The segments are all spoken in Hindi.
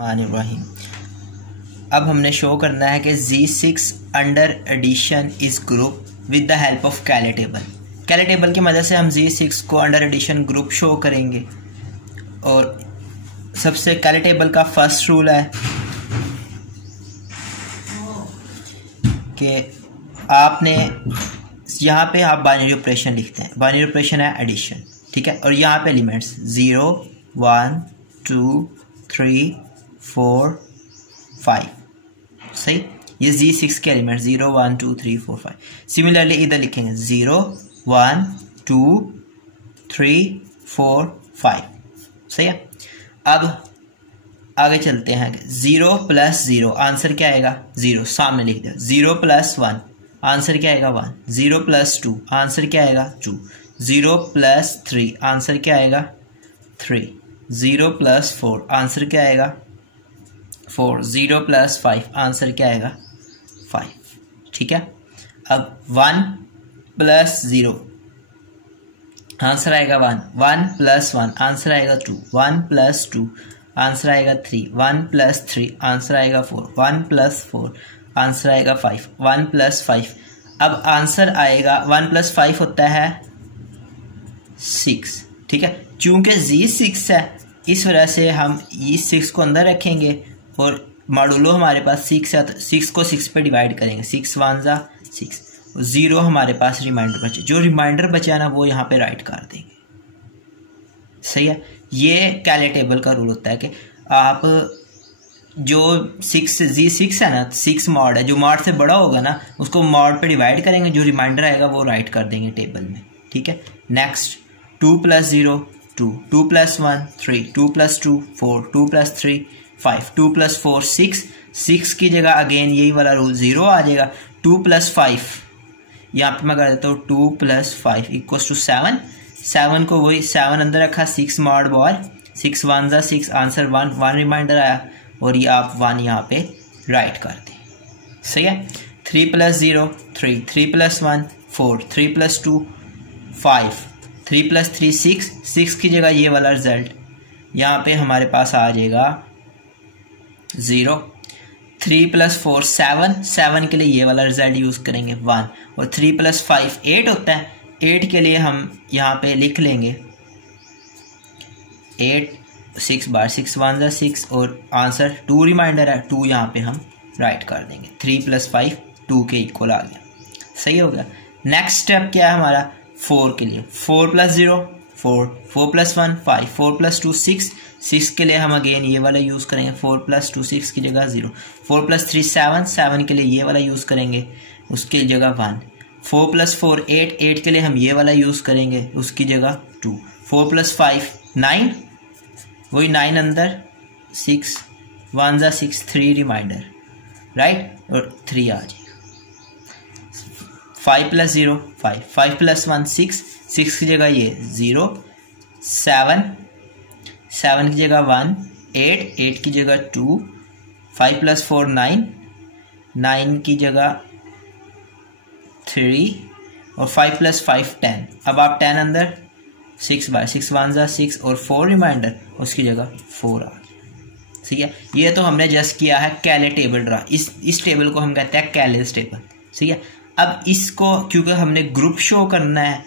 बिस्मिल्लाहिर्रहमानिर्रहीम। अब हमने शो करना है कि Z6 अंडर एडिशन इस group with the help of कैले टेबल। कैले टेबल की मदद से हम Z6 को अंडर एडिशन ग्रुप शो करेंगे। और सबसे कैले टेबल का फर्स्ट रूल है कि आपने यहाँ पे आप बाइनरी ऑपरेशन लिखते हैं। बाइनरी ऑपरेशन है एडिशन, ठीक है। और यहाँ पे एलिमेंट्स 0 1 2 3 4 5, सही। ये Z6 के एलिमेंट 0 1 2 3 4 5। सिमिलरली इधर लिखेंगे 0 1 2 3 4 5, सही है। अब आगे चलते हैं। 0 + 0 आंसर क्या आएगा? 0, सामने लिख दिया। 0 + 1 आंसर क्या आएगा? 1। 0 + 2 आंसर क्या आएगा? 2। 0 + 3 आंसर क्या आएगा? 3। 0 + 4 आंसर क्या आएगा? 4। 0 + 5 आंसर क्या आएगा? 5, ठीक है। अब 1 + 0 आंसर आएगा 1। 1 + 1 आंसर आएगा 2। 1 + 2 आंसर आएगा 3। 1 + 3 आंसर आएगा 4। 1 + 4 आंसर आएगा 5। 1 + 5 अब आंसर आएगा 1 + 5 होता है 6, ठीक है। चूंकि Z6 है इस वजह से हम इस 6 को अंदर रखेंगे और मॉडुलो हमारे पास 6 है तो 6 को 6 पे डिवाइड करेंगे। 6 1 = 6। 0 हमारे पास रिमाइंडर बचे। जो रिमाइंडर बचा ना वो यहाँ पे राइट कर देंगे, सही है। ये कैले टेबल का रूल होता है कि आप जो Z6 है ना, 6 मॉड है, जो मॉड से बड़ा होगा ना उसको मॉड पे डिवाइड करेंगे, जो रिमाइंडर आएगा वो राइट कर देंगे टेबल में, ठीक है। नेक्स्ट 2 + 0 2, 2 + 1 3, 2 + 2 4, 2 + 3 5, 2 + 4 6। 6 की जगह अगेन यही वाला रूल 0 आ जाएगा। 2 + 5 यहाँ पे मैं कर देता हूँ 2 + 5 = 7। 7 को वही 7 अंदर रखा, 6 मॉड बॉल। 6 1 = 6 आंसर 1 1 रिमाइंडर आया और ये आप 1 यहाँ पे राइट कर दें, सही है। 3 + 0 3, 3 + 1 4, 3 + 2 5, 3 + 3 6। 6 की जगह ये वाला रिजल्ट यहाँ पे हमारे पास आ जाएगा 0। 3 + 4 7, 7 के लिए ये वाला रिजल्ट यूज़ करेंगे 1। और 3 + 5 8 होता है। 8 के लिए हम यहाँ पे लिख लेंगे 8 6 बार 6 1 = 6 और आंसर 2 रिमाइंडर है, 2 यहाँ पे हम राइट कर देंगे। 3 + 5 2 के इक्वल आ गया, सही हो गया। नेक्स्ट स्टेप क्या है हमारा? 4 के लिए 4 + 0 4, 4 + 1 5, 4 + 2 6। 6 के लिए हम अगेन ये वाला यूज़ करेंगे। 4 + 2 6 की जगह 0। 4 + 3 7, 7 के लिए ये वाला यूज़ करेंगे, उसकी जगह 1। 4 + 4 8, 8 के लिए हम ये वाला यूज़ करेंगे, उसकी जगह 2। 4 + 5 9, वही 9 अंदर 6 1 = 6 3 रिमाइंडर राइट और 3 आ जाएगा। 5 + 0 5, 5 + 1 6, 6 की जगह ये 0। 7 7 की जगह 1, 8 8 की जगह 2, 5 + 4 9, 9 की जगह 3 और 5 + 5 10। अब आप 10 अंदर 6 बार 6 1 = 6 और 4 रिमाइंडर, उसकी जगह 4 आ गया, ठीक है। ये तो हमने जस्ट किया है कैले टेबल ड्रा। इस टेबल को हम कहते हैं कैलेस टेबल, ठीक है। अब इसको क्योंकि हमने ग्रुप शो करना है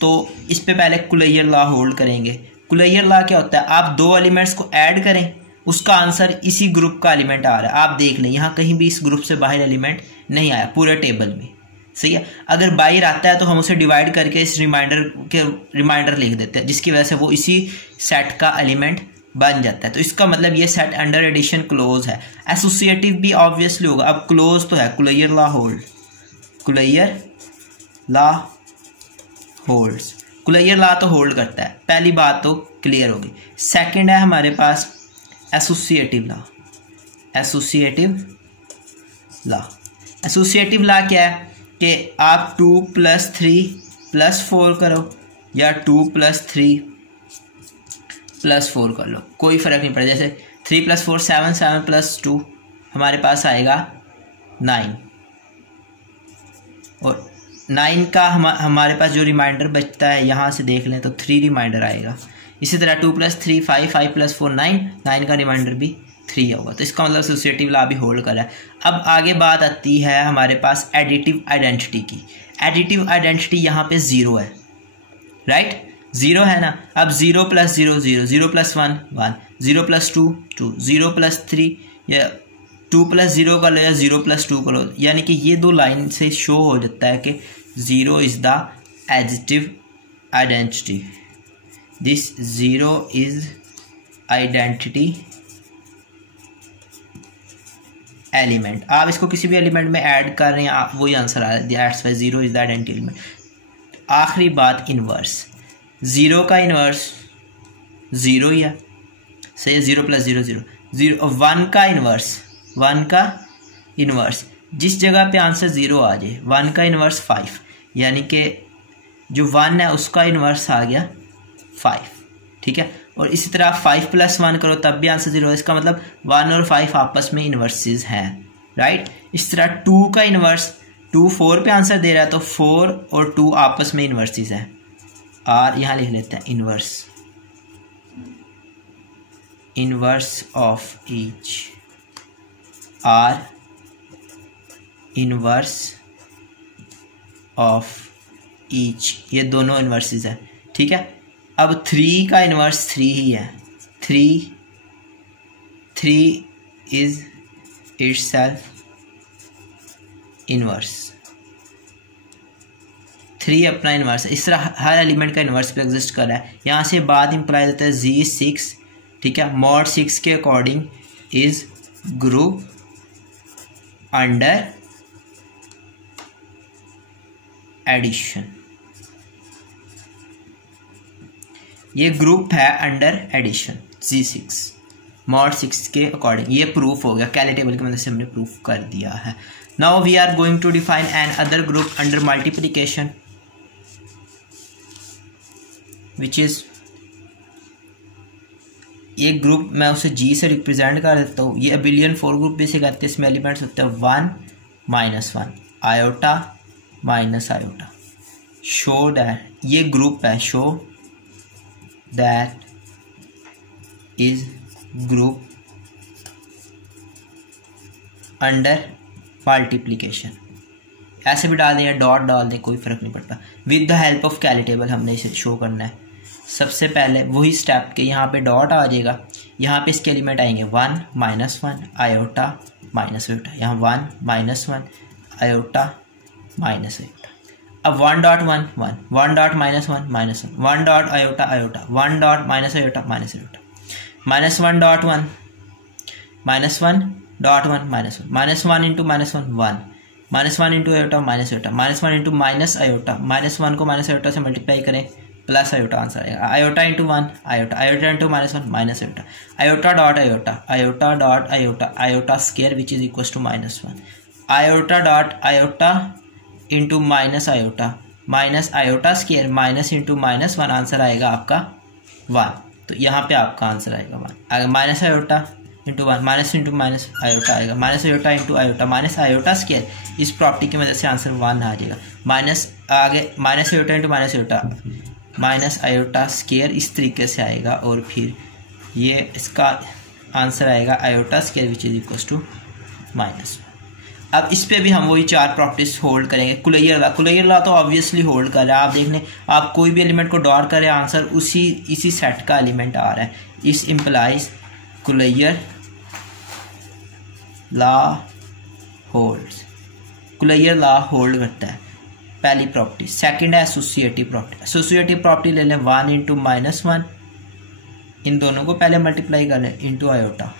तो इस पे पहले कुलैयर लॉ होल्ड करेंगे। कुलैयर लॉ क्या होता है? आप 2 एलिमेंट्स को ऐड करें, उसका आंसर इसी ग्रुप का एलिमेंट आ रहा है। आप देख लें यहाँ कहीं भी इस ग्रुप से बाहर एलिमेंट नहीं आया पूरे टेबल में, सही है। अगर बाहर आता है तो हम उसे डिवाइड करके इस रिमाइंडर लिख देते हैं, जिसकी वजह से वो इसी सेट का एलिमेंट बन जाता है। तो इसका मतलब ये सेट अंडर एडिशन क्लोज है। एसोसिएटिव भी ऑब्वियसली होगा। अब क्लोज तो है, closure law hold, closure law holds. Closure law तो होल्ड करता है, पहली बात तो क्लियर होगी। सेकंड है हमारे पास associative law. Associative law, associative law क्या है कि आप 2 + 3 + 4 करो या 2 + 3 + 4 कर लो, कोई फ़र्क नहीं पड़ता। जैसे 3 + 4 7, 7 + 2 हमारे पास आएगा 9 और 9 का हमारे पास जो रिमाइंडर बचता है यहाँ से देख लें तो 3 रिमाइंडर आएगा। इसी तरह 2 + 3 5, 5 + 4 9, 9 का रिमाइंडर भी 3 होगा। तो इसका मतलब एसोसिएटिव लॉ भी होल्ड कर रहा है। अब आगे बात आती है हमारे पास एडिटिव आइडेंटिटी की। एडिटिव आइडेंटिटी यहाँ पे 0 है, राइट, 0 है ना। अब 0 + 0 0, 0 + 1 1, 0 + 2 2, 0 + 3 या 2 + 0 कर लो या 0 + 2 करो, यानी कि ये दो लाइन से शो हो जाता है कि 0 is the additive identity, this 0 is identity element. आप इसको किसी भी एलिमेंट में ऐड कर रहे हैं, आप वही आंसर आ रहा है, that's why 0 is the identity element. आखिरी बात इन्वर्स, 0 का इन्वर्स 0 ही है, सही है, 0 + 0 0, 0 1 का इन्वर्स, 1 का इन्वर्स जिस जगह पे आंसर 0 आ जाए, 1 का इन्वर्स 5, यानी कि जो 1 है उसका इन्वर्स आ गया 5, ठीक है। और इसी तरह 5 + 1 करो तब भी आंसर 0 है, इसका मतलब 1 और 5 आपस में इन्वर्सेस हैं, राइट। इस तरह 2 का इन्वर्स, 2 4 पे आंसर दे रहा है तो 4 और 2 आपस में इन्वर्सेस हैं, और यहाँ लिख लेते हैं inverse of each, or inverse of each, ये दोनों इन्वर्सेस हैं, ठीक है। अब 3 का इन्वर्स 3 ही है, 3 इज इटसेल्फ इन्वर्स, 3 अपना इन्वर्स है। इस तरह हर एलिमेंट का इन्वर्स पे एग्जिस्ट कर रहा है। यहाँ से बाद इंप्लाई होता है Z6, ठीक है, mod 6 के according is group under addition, ये ग्रुप है अंडर एडिशन Z6 mod 6 के अकॉर्डिंग। ये प्रूफ हो गया, कैली टेबल की मदद से हमने प्रूफ कर दिया है। Now we are going to define another group under multiplication which is, एक ग्रुप मैं उसे G से रिप्रेजेंट कर देता हूँ। ये अबिलियन 4 ग्रुप भी से कहते हैं, इसमें एलिमेंट्स होते हैं 1 - 1 iota minus iota. Show that, ये ग्रुप है, show that is group under multiplication, ऐसे भी डाल दें या डॉट डाल दें, कोई फर्क नहीं पड़ता। With the help of Cayley table हमने इसे शो करना है। सबसे पहले वही स्टेप के यहाँ पे डॉट आ जाएगा, यहाँ पे इसके एलिमेंट आएंगे 1 - 1 आयोटा माइनस आयोटा, यहाँ 1 - 1 आयोटा माइनस आयोटा। अब 1 dot 1 1, 1 dot -1 -1, 1 dot iota iota, 1 dot minus iota minus iota, -1 dot 1 -1 dot 1 -1, -1 into -1 1, -1 into iota minus iota, -1 into minus iota, -1 को माइनस आयोटा से मल्टीप्लाई करें प्लस आयोटा आंसर आएगा। Iota into 1 iota, iota into -1 minus iota, iota dot iota, iota dot iota, iota square which is equal to -1, iota dot iota into minus iota square minus into -1 answer आएगा आपका 1। तो यहाँ पे आपका आंसर आएगा 1। आगे minus iota into 1, minus into minus iota आएगा, minus iota into iota minus iota square, इस प्रॉपर्टी की वजह से आंसर 1 आ जाएगा। माइनस आगे minus iota into minus iota square इस तरीके से आएगा, और फिर ये इसका आंसर आएगा iota square which is equal to -1। अब इस पे भी हम वही 4 प्रॉपर्टीज होल्ड करेंगे। कुलैयर लॉ तो ऑब्वियसली होल्ड कर रहा है। आप देख लें, आप कोई भी एलिमेंट को डॉट करें आंसर इसी सेट का एलिमेंट आ रहा है। इस implies closure law holds, closure law hold करता है, पहली प्रॉपर्टी। सेकंड है एसोसिएटिव प्रॉपर्टी। एसोसिएटिव प्रॉपर्टी ले लें 1 इंटू -1, इन दोनों को पहले मल्टीप्लाई कर लें इंटू आयोटा,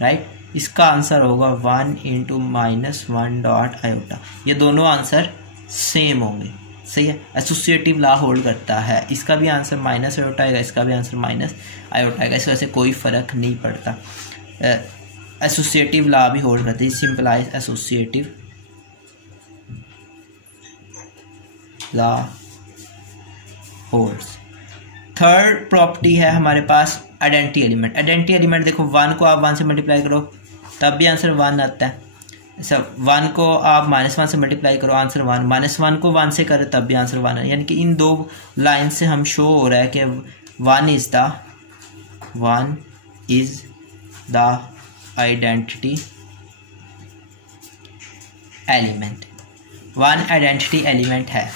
राइट। इसका आंसर होगा 1 इंटू -1 डॉट आयोटा, ये दोनों आंसर सेम होंगे, सही है। एसोसिएटिव लॉ होल्ड करता है, इसका भी आंसर माइनस आयोटा आएगा, इसका भी आंसर माइनस आयोटा आएगा, इस वजह से कोई फ़र्क नहीं पड़ता। एसोसिएटिव लॉ भी होल्ड करता है, सिंपलाइज associative law holds. Third property है हमारे पास आइडेंटिटी एलिमेंट। आइडेंटिटी एलिमेंट देखो, 1 को आप 1 से मल्टीप्लाई करो तब भी आंसर 1 आता है। सब 1 को आप -1 से मल्टीप्लाई करो आंसर 1, -1 को 1 से करो तब भी आंसर 1 है। यानी कि इन दो लाइन से हम शो हो रहा है कि 1 is the 1 is the identity element, 1 identity element है।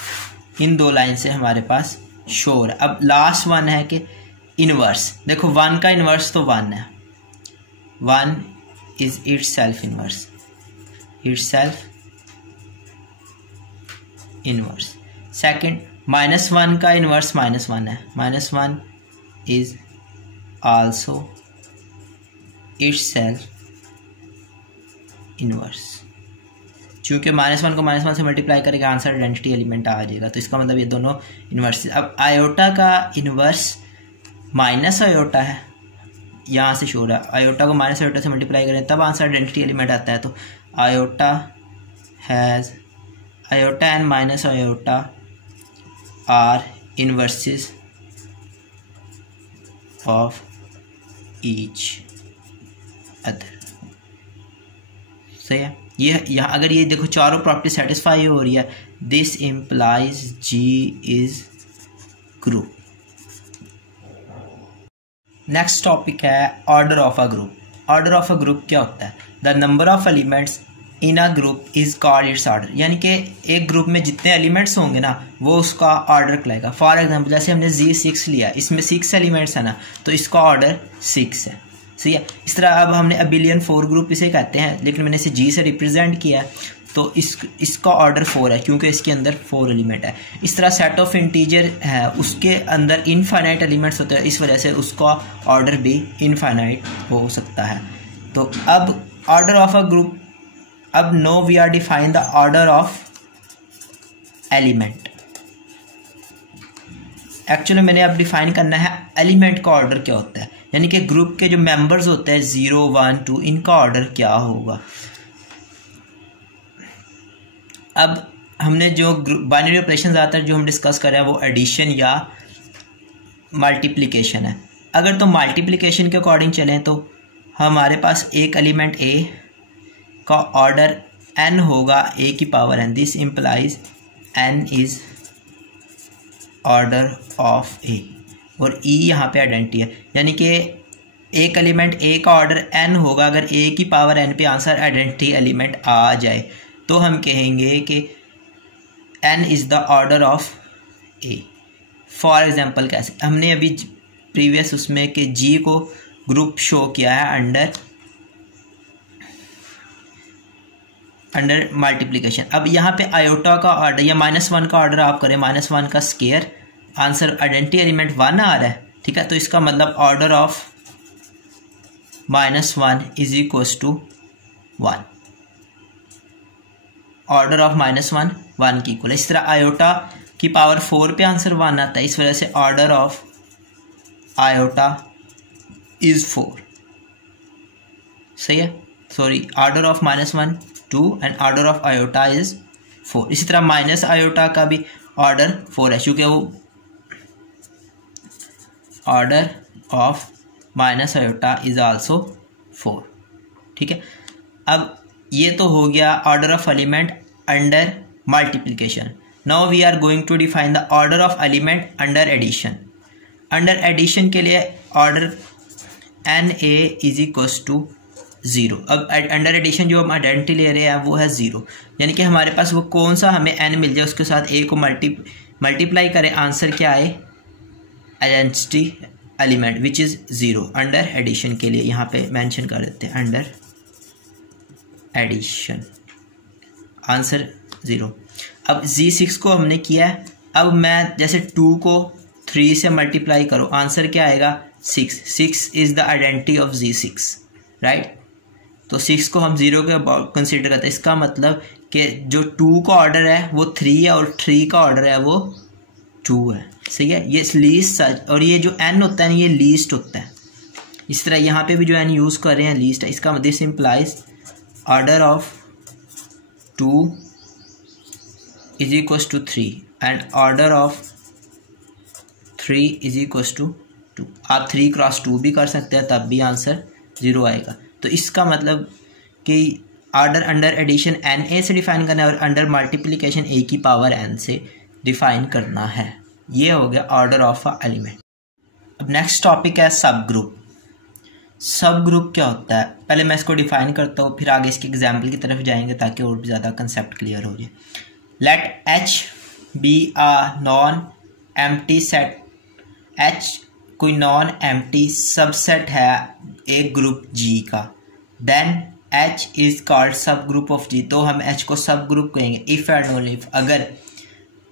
इन दो लाइन से हमारे पास शो हो रहा है। अब लास्ट वन है कि इनवर्स, देखो 1 का इनवर्स तो 1 है, 1 is it's self inverse, it's self inverse. Second -1 का इनवर्स -1 है, -1 is also it's self inverse. चूँकि -1 को -1 से मल्टीप्लाई करेगा आंसर आइडेंटिटी एलिमेंट आ जाएगा, तो इसका मतलब ये दोनों इनवर्स। अब आयोटा का इनवर्स माइनस आयोटा है, यहाँ से शो रहा है, आयोटा को माइनस आयोटा से मल्टीप्लाई करें तब आंसर आइडेंटिटी एलिमेंट आता है। तो iota has iota and minus iota are inverses of each other. सही है। ये यहाँ अगर ये देखो चारों प्रॉपर्टी सेटिस्फाई हो रही है, this implies G is group. Next topic है order of a group. Order of a group क्या होता है? The number of elements in a group is called its order, यानी कि एक ग्रुप में जितने एलिमेंट्स होंगे ना वो उसका ऑर्डर कहलाएगा। फॉर एग्जांपल जैसे हमने Z6 लिया, इसमें 6 एलिमेंट्स है ना, तो इसका ऑर्डर 6 है। सही है। इस तरह अब हमने अबिलियन 4 ग्रुप इसे कहते हैं, लेकिन मैंने इसे G से रिप्रेजेंट किया है, तो इसका ऑर्डर 4 है क्योंकि इसके अंदर 4 एलिमेंट है। इस तरह सेट ऑफ इंटीजर है, उसके अंदर इनफाइनाइट एलिमेंट्स होते हैं, इस वजह से उसका ऑर्डर भी इनफाइनाइट हो सकता है। तो अब ऑर्डर ऑफ अ ग्रुप, अब now we are define the order of element. Actually मैंने अब डिफाइन करना है एलिमेंट का ऑर्डर क्या होता है, यानी कि ग्रुप के जो मेंबर्स होते हैं 0, 1, 2, इनका ऑर्डर क्या होगा। अब हमने जो बाइनरी ऑपरेशन ज़्यादातर जो हम डिस्कस कर रहे हैं वो एडिशन या मल्टीप्लिकेशन है। अगर तो मल्टीप्लिकेशन के अकॉर्डिंग चलें तो हमारे पास एक एलिमेंट A का ऑर्डर n होगा, A की power n, this implies n is order of A, और E यहाँ पे आइडेंटिटी है, यानी कि एक एलिमेंट A का ऑर्डर n होगा। अगर A की पावर n पे आंसर आइडेंटिटी एलिमेंट आ जाए तो हम कहेंगे कि n is the order of A। For example कैसे, हमने अभी प्रीवियस उसमें कि G को ग्रुप शो किया है अंडर मल्टीप्लिकेशन। अब यहाँ पे आयोटा का ऑर्डर या -1 का ऑर्डर आप करें, -1 का स्केयर, आंसर आइडेंटिटी एलिमेंट 1 आ रहा है, ठीक है। तो इसका मतलब order of -1 is equals to 1, order of -1 1 की इक्वल। इस तरह आयोटा की पावर 4 पे आंसर 1 आता है, इस वजह से ऑर्डर ऑफ आयोटा इज 4। सही है, sorry, order of -1 2 and order of iota is 4। इसी तरह माइनस आयोटा का भी ऑर्डर 4 है, क्योंकि वो order of minus iota is also 4। ठीक है। अब ये तो हो गया order of element under multiplication. Now we are going to define the order of element under addition. Under addition के लिए order NA is equals to 0। अब अंडर एडिशन जो हम आइडेंटिटी ले रहे हैं वो है 0, यानी कि हमारे पास वो कौन सा हमें n मिल जाए उसके साथ A को मल्टीप्लाई करें, आंसर क्या आए, identity element which is 0। Under addition के लिए यहाँ पे मेंशन कर देते हैं अंडर एडिशन, आंसर 0। अब Z6 को हमने किया है, अब मैं जैसे 2 को 3 से मल्टीप्लाई करो, आंसर क्या आएगा 6। 6 is the identity of Z6, right. तो 6 को हम 0 के कंसीडर करते हैं, इसका मतलब कि जो 2 का ऑर्डर है वो 3 है और 3 का ऑर्डर है वो 2 है। सही है, ये लीस्ट, और ये जो n होता है ये लीस्ट होता है। इस तरह यहाँ पे भी जो n यूज़ कर रहे हैं लीस्ट है, इसका this implies order of 2 is equals to 3 and order of 3 is equals to 2। आप 3 क्रॉस 2 भी कर सकते हैं, तब भी आंसर 0 आएगा। तो इसका मतलब कि ऑर्डर अंडर एडिशन NA से डिफाइन करना है और अंडर मल्टीप्लिकेशन A की पावर n से डिफाइन करना है। ये हो गया ऑर्डर ऑफ अ एलिमेंट। अब नेक्स्ट टॉपिक है सब ग्रुप। सब ग्रुप क्या होता है, पहले मैं इसको डिफाइन करता हूँ, फिर आगे इसके एग्जाम्पल की तरफ जाएंगे ताकि और भी ज़्यादा कंसेप्ट क्लियर हो जाए। लेट एच बी आ नॉन एम्प्टी सेट, एच कोई नॉन एम्प्टी सबसेट है एक ग्रुप जी का, then H is called sub group of जी, तो हम एच को सब ग्रुप कहेंगे इफ एंड ओनली इफ अगर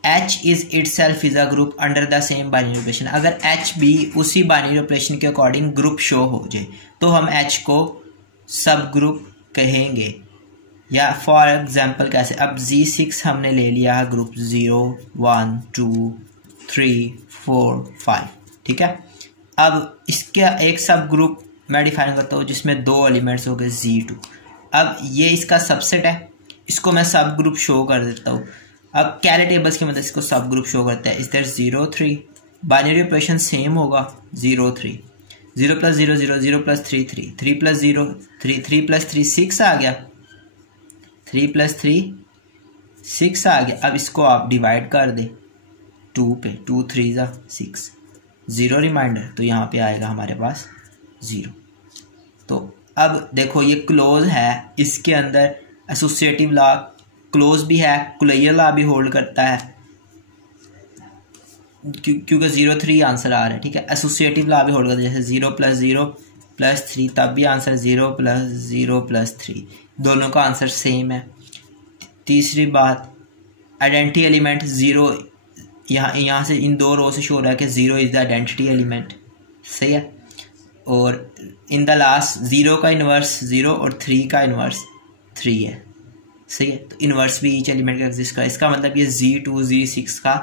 H is it self is a group under the same binary operation, अगर एच भी उसी बाइनरी ऑपरेशन के अकॉर्डिंग ग्रुप शो हो जाए तो हम एच को सब ग्रुप कहेंगे। या फॉर एग्जांपल कैसे, अब Z6 हमने ले लिया है ग्रुप 0 1 2 3 4 5, ठीक है। अब इसका एक सब ग्रुप मैं डिफाइन करता हूँ जिसमें 2 एलिमेंट्स हो गए Z2, अब ये इसका सबसेट है, इसको मैं सब ग्रुप शो कर देता हूँ। अब कैरे टेबल्स की मदद इसको सब ग्रुप शो करता है, इस देयर 0 3, बाइनरी ऑपरेशन सेम होगा 0 3, 0 + 0 0, 0 + 3 3, 3 + 0 3, 3 + 3 6 आ गया, 3 + 3 6 आ गया। अब इसको आप डिवाइड कर दे 2 पे, 2 3 = 6, 0 रिमाइंडर, तो यहाँ पे आएगा हमारे पास 0। तो अब देखो ये क्लोज है, इसके अंदर एसोसिएटिव लॉ क्लोज भी है, कुलैयर लॉ भी होल्ड करता है, क्योंकि 0 3 आंसर आ रहा है, ठीक है। एसोसिएटिव लॉ भी होल्ड करता है, जैसे 0 + 0 + 3, तब भी आंसर 0 + 0 + 3, दोनों का आंसर सेम है। तीसरी बात, आइडेंटिटी एलिमेंट 0, यहाँ से इन 2 रो से शो हो रहा है कि 0 इज द आइडेंटिटी एलिमेंट, सही है। और इन द लास्ट 0 का इन्वर्स 0 और 3 का इन्वर्स 3 है, सही है। तो इन्वर्स भी ईच एलिमेंट का एग्जिस्ट कर, इसका मतलब ये Z2 Z6 का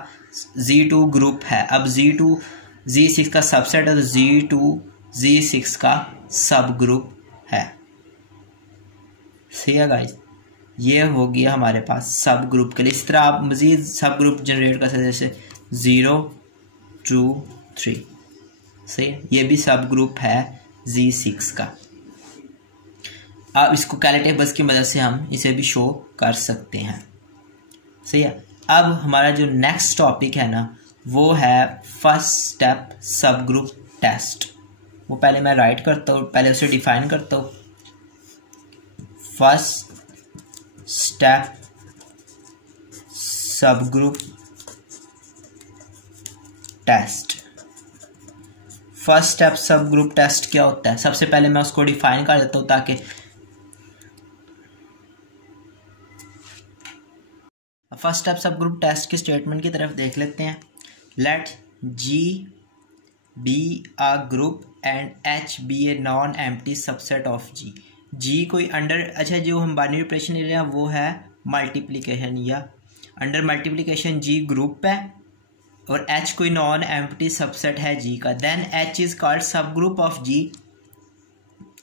Z2 ग्रुप है। अब Z2 Z6 का सबसेट है, तो Z2 Z6 का सब ग्रुप है, सही है गाइस। ये हो गया हमारे पास सब ग्रुप के लिए। इस तरह आप मजीद सब ग्रुप जनरेट कर सकते हैं, जैसे 0 2 3, सही है, ये भी सब ग्रुप है Z6 का। अब इसको कैरे टेबल्स की मदद से हम इसे भी शो कर सकते हैं, सही है। अब हमारा जो नेक्स्ट टॉपिक है ना, वो है first step sub group test. वो पहले मैं राइट करता हूँ, पहले उसे डिफाइन करता हूँ। First step sub group test. First step sub group test क्या होता है, सबसे पहले मैं उसको डिफाइन कर देता हूँ ताकि first step sub group test के स्टेटमेंट की तरफ देख लेते हैं। Let G be a group and H be a non empty subset of G। G कोई अंडर, अच्छा जो हम बाइनरी ऑपरेशन ले रहे हैं वो है मल्टीप्लिकेशन, या अंडर मल्टीप्लिकेशन G ग्रुप है और H कोई नॉन एम्प्टी सबसेट है G का, then H is called sub group of G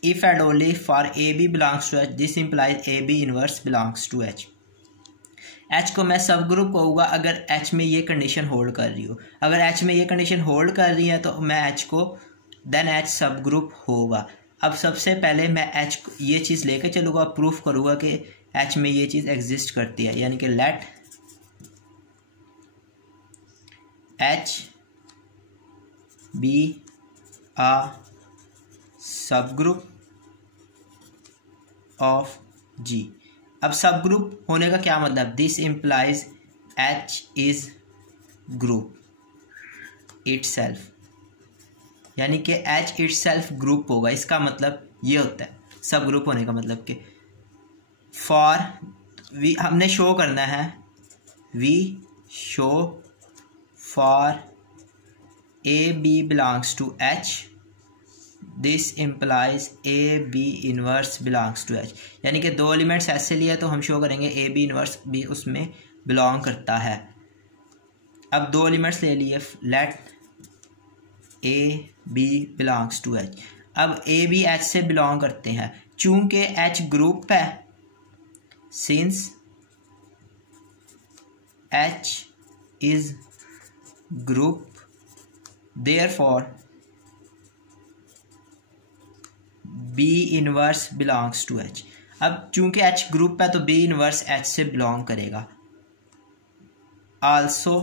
if and only for AB belongs to H, this implies AB inverse belongs to H। H को मैं सब ग्रुप कहूँगा अगर H में ये कंडीशन होल्ड कर रही हो, अगर H में ये कंडीशन होल्ड कर रही है तो मैं H को, देन H सब ग्रुप होगा। अब सबसे पहले मैं H को ये चीज़ लेके चलूँगा, प्रूफ करूँगा कि H में ये चीज़ एग्जिस्ट करती है, यानी कि लेट H बी अ सब ग्रुप ऑफ G। अब सब ग्रुप होने का क्या मतलब, this implies H is group itself, यानी कि H इटसेल्फ ग्रुप होगा। इसका मतलब ये होता है सब ग्रुप होने का मतलब कि फॉर वी, हमने शो करना है, we show for AB belongs to H, this implies AB inverse belongs to H, यानी कि 2 एलिमेंट्स ऐसे लिए तो हम शो करेंगे AB इनवर्स भी उसमें बिलोंग करता है। अब 2 एलिमेंट्स ले लिए, let AB belongs to H। अब AB H से बिलोंग करते हैं, चूंकि H ग्रुप है, since H is group therefore B inverse belongs to H। अब चूंकि H ग्रुप है तो B इनवर्स H से बिलोंग करेगा। Also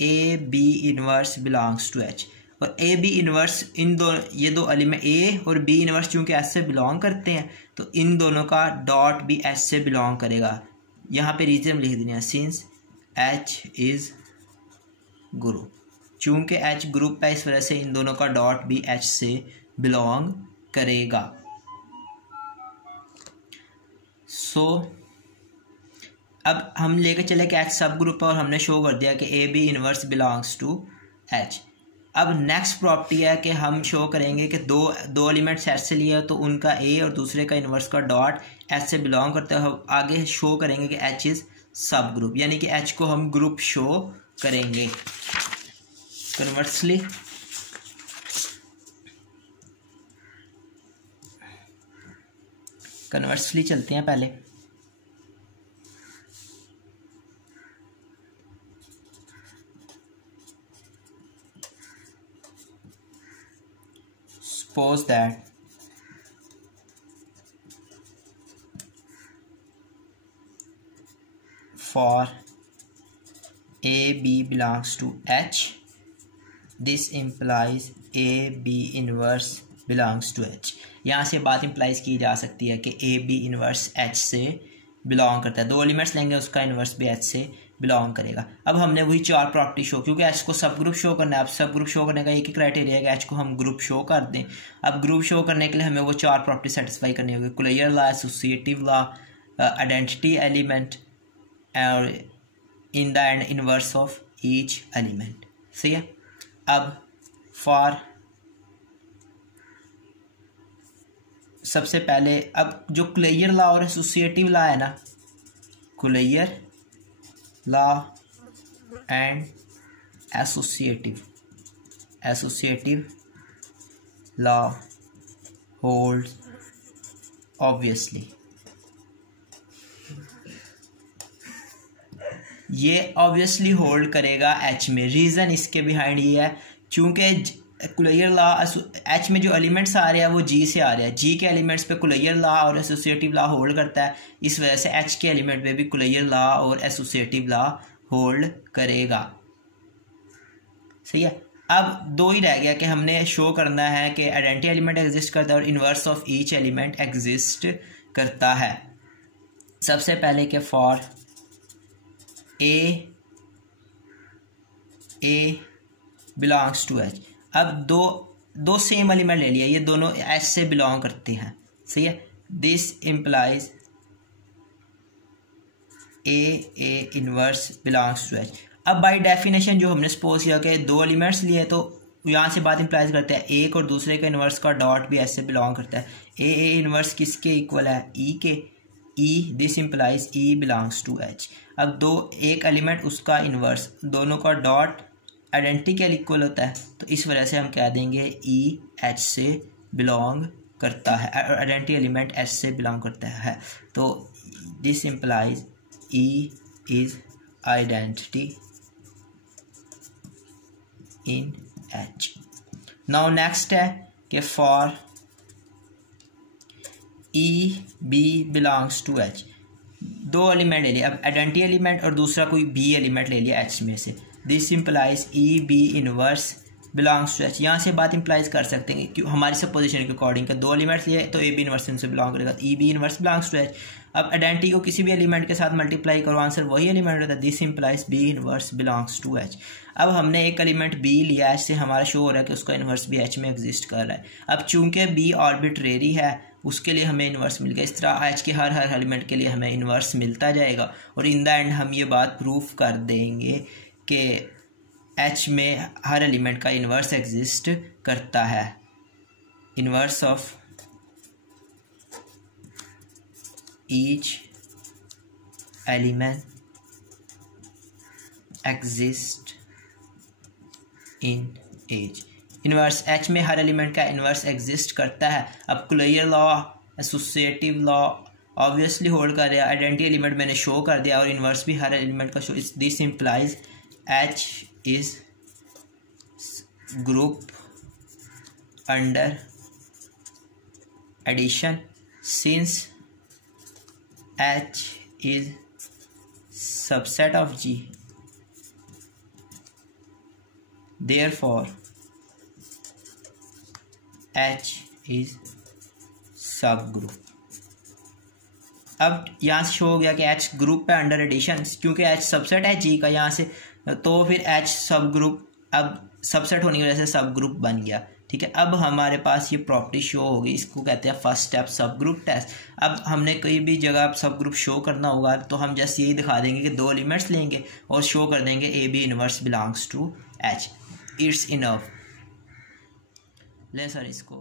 AB inverse belongs to H। और ए बी इन्वर्स इन दो ये दो एलिमेंट ए और बी इन्वर्स चूँकि एच से बिलोंग करते हैं तो इन दोनों का डॉट भी एच से बिलोंग करेगा। यहाँ पे रीजन लिख देना सिंस एच इज़ ग्रुप, चूँकि एच ग्रुप है इस वजह से इन दोनों का डॉट भी एच से बिलोंग करेगा। सो अब हम लेके चले कि एच सब ग्रुप है और हमने शो कर दिया कि A B inverse belongs to H. अब नेक्स्ट प्रॉपर्टी है कि हम शो करेंगे कि दो एलिमेंट्स एच से लिए तो उनका ए और दूसरे का इन्वर्स का डॉट एच से बिलोंग करते हैं। हम आगे शो करेंगे कि एच इज़ सब ग्रुप, यानी कि एच को हम ग्रुप शो करेंगे। कन्वर्सली चलते हैं पहले। Suppose that for A B belongs to H, this implies A B inverse belongs to H। यहाँ से बात इम्प्लाइज की जा सकती है कि ए बी इन्वर्स एच से बिलोंग करता है। दो एलिमेंट्स लेंगे उसका इन्वर्स भी एच से बिलोंग करेगा। अब हमने वही चार प्रॉपर्टी शो, क्योंकि एच को सब ग्रुप शो करना है। अब सब ग्रुप शो करने का एक ही क्राइटेरिया है कि एच को हम ग्रुप शो कर दें। अब ग्रुप शो करने के लिए हमें वो चार प्रॉपर्टी सेटिस्फाई करनी होगी, closure law, associative law, identity element और in the end inverse of each element. सही है। अब फॉर सबसे पहले अब जो कुलेयर लॉ और एसोसिएटिव लॉ है ना, closure law and associative law hold obviously, ये ऑब्वियसली होल्ड करेगा एच में। रीज़न इसके बिहाइंड ये है चूँकि कुलेयर लॉ एच में जो एलिमेंट्स आ रहे हैं वो जी से आ रहे हैं, जी के एलिमेंट्स पे कुलेयर लॉ और एसोसिएटिव लॉ होल्ड करता है, इस वजह से एच के एलिमेंट पे भी कुलेयर लॉ और एसोसिएटिव लॉ होल्ड करेगा। सही है। अब दो ही रह गया कि हमने शो करना है कि आइडेंटिटी एलिमेंट एग्जिस्ट करता है और inverse of each element exist करता है। सबसे पहले के for A belongs to H. अब दो सेम एलिमेंट ले लिया, ये दोनों एच से बिलोंग करते हैं। सही है। This implies A inverse belongs to H. अब बाय डेफिनेशन जो हमने सपोज किया कि दो एलिमेंट्स लिए तो यहाँ से बात इम्प्लाइज करते हैं एक और दूसरे के इन्वर्स का डॉट भी एच से बिलोंग करता है। ए इन्वर्स किसके इक्वल है, ई के। E this implies E belongs to H. अब एक एलिमेंट उसका इन्वर्स, दोनों का डॉट आइडेंटिकल इक्वल होता है तो इस वजह से हम कह देंगे ई एच से बिलोंग करता है, आइडेंटिटी एलिमेंट एच से बिलोंग करता है। तो this implies E is identity in H. Now next है कि for E B belongs to H. दो एलिमेंट ले लिया, अब आइडेंटिटी एलिमेंट और दूसरा कोई बी एलिमेंट ले लिया एच में से। This implies E B inverse belongs to H. यहाँ से बात इम्प्लाइज कर सकते हैं कि हमारी सपोजिशन के अकॉर्डिंग का दो एलिमेंट्स लिए तो ए बी इनवर्स इनसे बिलोंग करेगा, E B inverse belongs to H. अब आइडेंटिटी को किसी भी एलिमेंट के साथ मल्टीप्लाई करो, आंसर वही एलिमेंट होता है। This implies B inverse belongs to H. अब हमने एक एलिमेंट बी लिया, एच से हमारा शो हो रहा है कि उसका इन्वर्स भी एच में एग्जिस्ट कर रहा है। अब चूंकि बी आर्बिट्रेरी है उसके लिए हमें इन्वर्स मिल गया। इस तरह एच के हर एलिमेंट के लिए हमें इन्वर्स मिलता जाएगा और इन द एंड हम ये बात प्रूफ कर देंगे कि एच में हर एलिमेंट का इन्वर्स एग्जिस्ट करता है। Inverse of each element exist in H. Inverse H में हर एलिमेंट का इन्वर्स एग्जिस्ट करता है। अब closure law, associative law obviously hold कर रहा है, आइडेंटिटी एलिमेंट मैंने शो कर दिया और इन्वर्स भी हर एलिमेंट का show. This implies H is group under addition since H is subset of G, therefore H is sub group. अब यहाँ से शो हो गया कि एच ग्रुप है अंडर एडिशन, क्योंकि एच सबसेट है जी का यहाँ से, तो फिर एच सब ग्रुप अब सबसेट होने की वजह से सब ग्रुप बन गया। ठीक है, अब हमारे पास ये प्रॉपर्टी शो होगी, इसको कहते हैं first step sub group test. अब हमने कोई भी जगह सब ग्रुप शो करना होगा तो हम जैसे यही दिखा देंगे कि 2 एलिमेंट्स लेंगे और शो कर देंगे A B inverse belongs to H, it's enough. ले सर इसको